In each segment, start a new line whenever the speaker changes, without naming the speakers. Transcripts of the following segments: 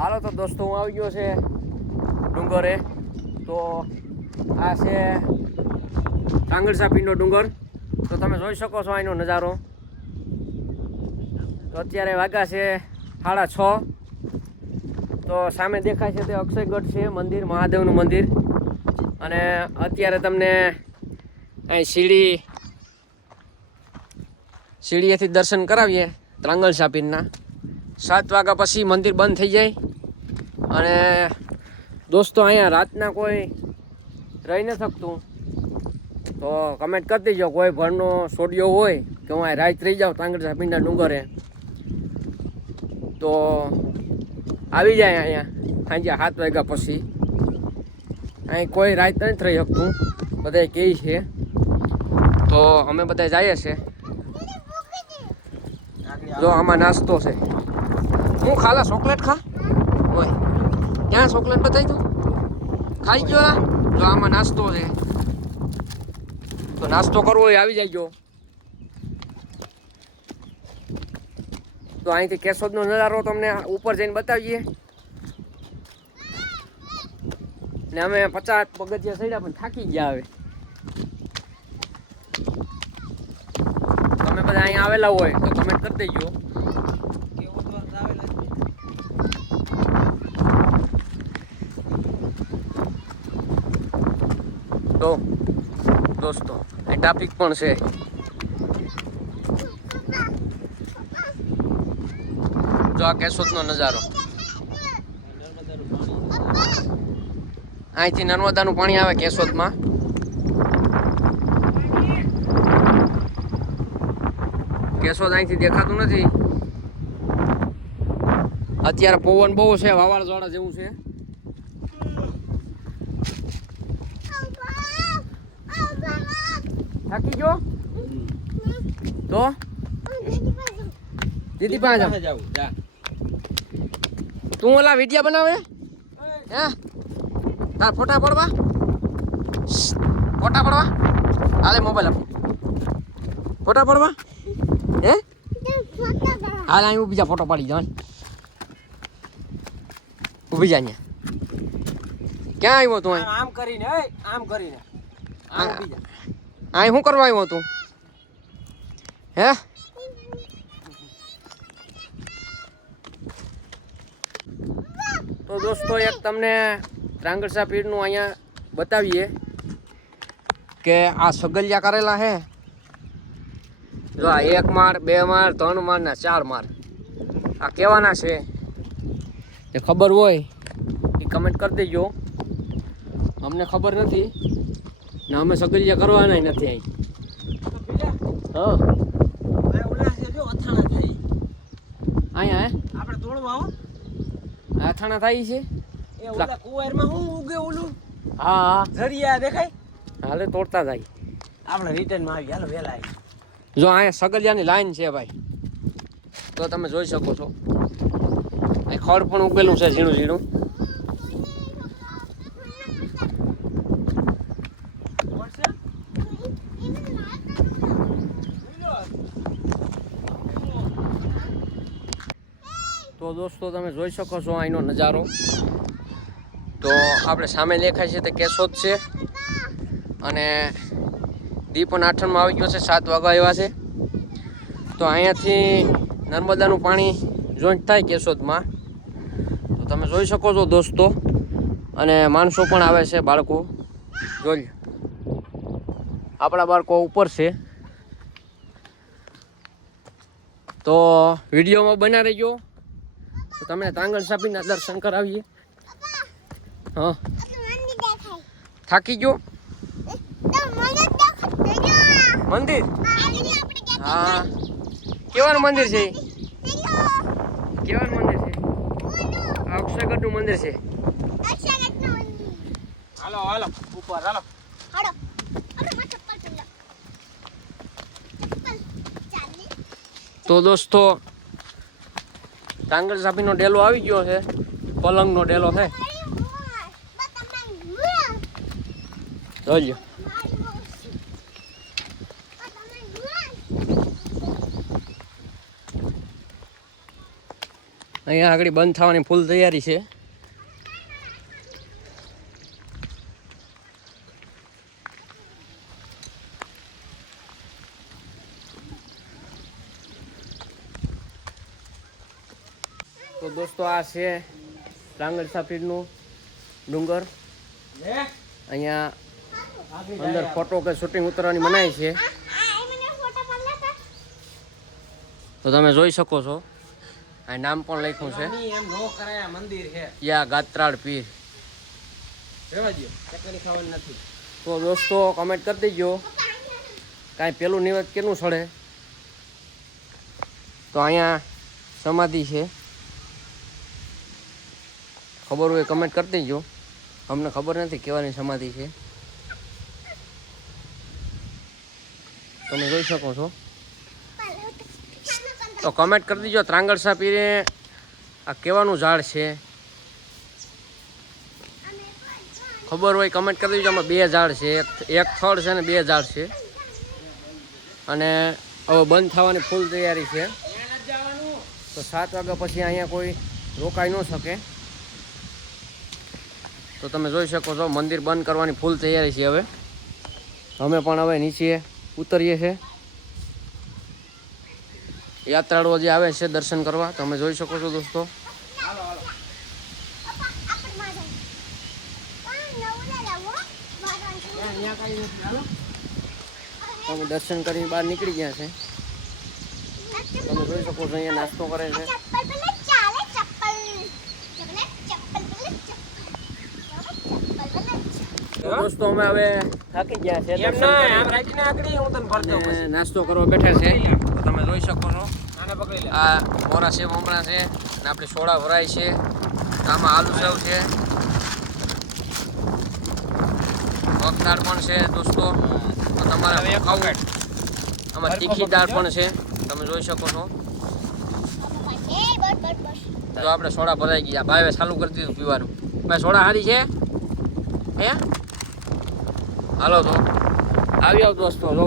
હાલો તો દોસ્તો, હું આવી ગયો છે ડુંગરે. તો આ છે કાંગડસા પીરનો ડુંગર. તો તમે જોઈ શકો છો અહીંનો નજારો. તો અત્યારે વાગ્યા છે સાડા છ. તો સામે દેખાય છે તે અક્ષયગઢ છે, મંદિર, મહાદેવનું મંદિર. અને અત્યારે તમને અહીં સીડી સીડીએથી દર્શન કરાવીએ ત્રાંગલ સાપીરના સાત વાગ્યા પછી મંદિર બંધ થઈ જાય. અને દોસ્તો, અહીંયા રાતના કોઈ રહી ન શકતું. તો કમેન્ટ કરી દેજો, કોઈ ભરનો સોડિયો હોય કે હું અહીં રાત રહી જાઉં ત્રાંગલ સાપીના ડુંગરે. તો આવી જાય અહીંયા, સાંજે સાત વાગ્યા પછી. અહીં કોઈ રાત નથી રહી શકતું બધા કહે છે. તો અમે બધા જઈએ છીએ. જો આમાં નાસ્તો છે. હું ખાલા ચોકલેટ ખા? ઓય. ક્યાં ચોકલેટ બતાવી તું ખાઈ ગયો ના જો આમાં નાસ્તો છે. તો નાસ્તો કરવો હોય આવી જાય તો અહીંથી કેશોદનો નજારો તમને ઉપર જઈને બતાવીએ. ને અમે પચાસ પગથિયા ચડ્યા પણ થાકી ગયા હવે. તમે બધા અહીંયા આવેલા હોય તો કમેન્ટ કરી દેજો. તો દોસ્તો અહીં ટ્રાફિક પણ છે. જો આ કેશોદનો નજારો. અહીંથી નર્મદાનું પાણી આવે કેશોદમાં. કેશોદ અહીંથી દેખાતું નથી. અત્યારે પવન બહુ છે, વાવાઝોડા જેવું છે. થાકી ગયો? તો? દીદી પાસે જાવ. તું ઓલા વિડિયા બનાવે? હે? તાર ફોટા પડવા? ફોટા પડવા? હાલે મોબાઈલ આપો. ફોટા પડવા? હે? હાલ અહીં ઊભી જા ફોટો પાડી જવાન ઊભી જા અહીંયા. ક્યાં આવ્યો તું
આમ કરીને આમ કરીને. આમ
ઊભી
ઊભી જા.
અહીં શું કરવા આવ્યો તું? હે? તો દોસ્તો એક તમને ત્રાંગડસા પીરનું અહીંયા બતાવીએ. કે આ સગલિયા કરેલા હે? જો આ એક માળ બે માળ ત્રણ માળ ને ચાર માળ આ કેવાના છે? જે ખબર હોય એ કમેન્ટ કરી દેજો. અમને ખબર નથી. ને અમે સગલિયા કરવાના નથી અહીં. હા.
અથાણા
અહીંયા હે?
આપણે તોડવા હો
આથાણા થાય છે?
એ ઓલા કુવારમાં હું ઉગે ઓલું?
હા. હા
ઝરિયા દેખાય?
હાલે તોડતા જાય.
આપણે રિટર્નમાં આવી હાલો વેલા આવી
જો અહીંયા સગલિયાની લાઈન છે ભાઈ. તો તમે જોઈ શકો છો. અહીં ખડ પણ ઉગેલું છે ઝીણું ઝીણું તો દોસ્તો, તમે જોઈ શકો છો અહીંનો નજારો. તો આપણે સામે દેખાય છે તે કેશોદ છે. અને દીપન આઠમમાં આવી ગયો છે, સાત વાગ્યા એવા છે. તો અહીંયાથી નર્મદાનું પાણી જોઈન્ટ થાય કેશોદમાં. તો તમે જોઈ શકો છો દોસ્તો, અને માણસો પણ આવે છે બાળકો. જોઈ આપણા બાળકો ઉપર છે. તો વિડીયોમાં બના રહેજો તો તમે તાંગલ સાપીના દર્શન કરાવીએ. હા. થાકી ગયો? મંદિર હા કેવાનું મંદિર છે? કેવાનું મંદિર છે? અક્ષરગઢનું મંદિર છે.
હાલો હાલો. ઉપર હાલો.
તો દોસ્તો તાંગલ સાપીનો ડેલો આવી ગયો છે. પલંગનો ડેલો છે. જોઈ અહીંયા આગળ બંધ થવાની ફૂલ તૈયારી છે. તો દોસ્તો આ છે રાંગણ પીરનું ડુંગર. અહીંયા અંદર ફોટો કે શૂટિંગ ઉતરવાની મનાય છે. તો તમે જોઈ શકો છો આ નામ પણ લખ્યું છે.
મંદિર
યા ગાત્રાળ પીર. તો દોસ્તો કમેન્ટ કરી દેજો. કાંઈ પેલું નિવેદ કેનું સડે તો અહીંયા સમાધિ છે. ખબર હોય કમેન્ટ કરી દેજો. અમને ખબર નથી કેવાની સમાધિ છે. તમે જોઈ શકો છો. તો કમેન્ટ કરી દીજો. ત્રાંગડસા પીરે આ કેવાનું ઝાડ છે? ખબર હોય કમેન્ટ કરી દેજો. આમાં બે ઝાડ છે. એક થડ છે ને બે ઝાડ છે. અને હવે બંધ થવાની ફૂલ તૈયારી છે. તો સાત વાગ્યા પછી અહીંયા કોઈ રોકાઈ ન શકે. તો તમે જોઈ શકો છો, મંદિર બંધ કરવાની ફૂલ તૈયારી છે હવે. અમે પણ હવે નીચે ઉતરીએ છીએ. યાત્રાળુઓ જે આવે છે દર્શન કરવા તમે જોઈ શકો છો દોસ્તો. અમે દર્શન કરી બહાર નીકળી ગયા છે. તમે જોઈ શકો છો, અહીંયા નાસ્તો કરે છે. દોસ્તો અમે હવે થાકી ગયા છે.
એમ ના. આમ રાખીને આકડી હું તને ભરતો પછી.
નાસ્તો કરવા બેઠા છે. તો તમે જોઈ શકો છો.
આને પકડી લે.
આ મોરા સેવ મમરા છે અને આપણે સોડા ભરાય છે. આમાં આલુ સેવ છે. મગદાળ પણ છે દોસ્તો. તો તમારે ખાવું. આમાં તીખી દાળ પણ છે. તમે જોઈ શકો છો. જો આપણે સોડા ભરાઈ ગયા. ભાઈ ચાલુ કરી દીધું પીવાનું. ભાઈ સોડા સારી છે? હે? હાલો તો. આવી આવ દોસ્તો જો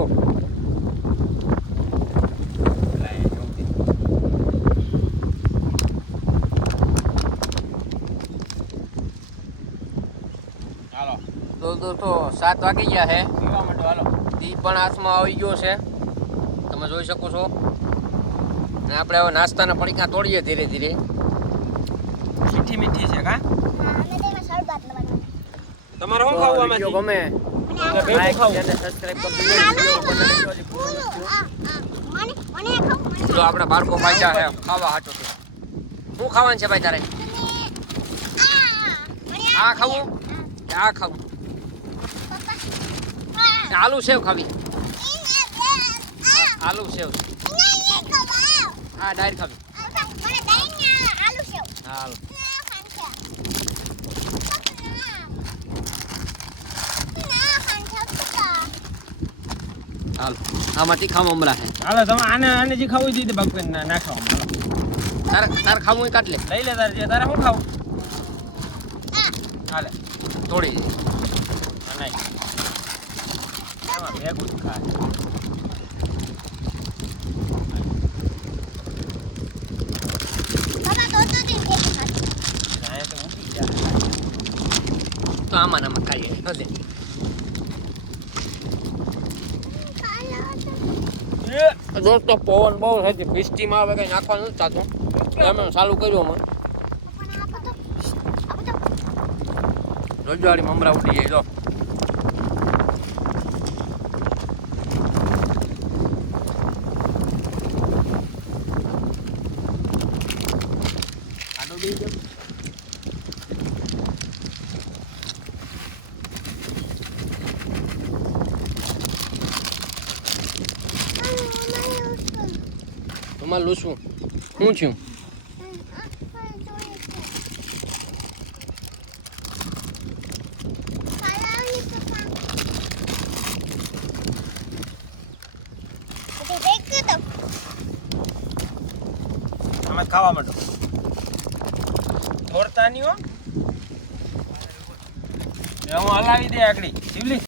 હાલો.
તો દોસ્તો સાત વાગી ગયા છે
પીવા માંડો હાલો.
દી પણ હાથમાં આવી ગયો છે. તમે જોઈ શકો છો. ને આપણે હવે નાસ્તાના પડીકા તોડીએ ધીરે ધીરે.
મીઠી મીઠી છે કા? તમારે શું ખાવું
ગમે. તો આપણે બાળકો પાછા છે ખાવા હાચો છે. શું ખાવાનું છે ભાઈ તારે? આ ખાવું? આ ખાવું. આલુ સેવ ખાવી. આલુ સેવ. હા ડાયર ખાવી. હા હાલો. હાલો આમાં તીખા છે.
હાલો તમે આને આને જે ખાવું જોઈએ ભગવાન ના નાખો હાલો.
તારે તાર ખાવું કાટ લે.
લઈ લે તારે જે તારે શું ખાવું? હાલે. એમાં ભેગું જ ખાય. તો
આમાં ને આમાં ખાઈએ ન દે
એ,
દોસ્તો પવન બહુ છે ભીસ્ટીમાં આવે કઈ નાખવાનું નથી થતું એમ ચાલુ કર્યું અમે. રજવાડી મમરા ઉડી જાય જો. Thank દઈ તમારે લૂસવું શું
છું? જ ખાવા માંડો દોડતા નહીં હો. હું હલાવી દે આગળ.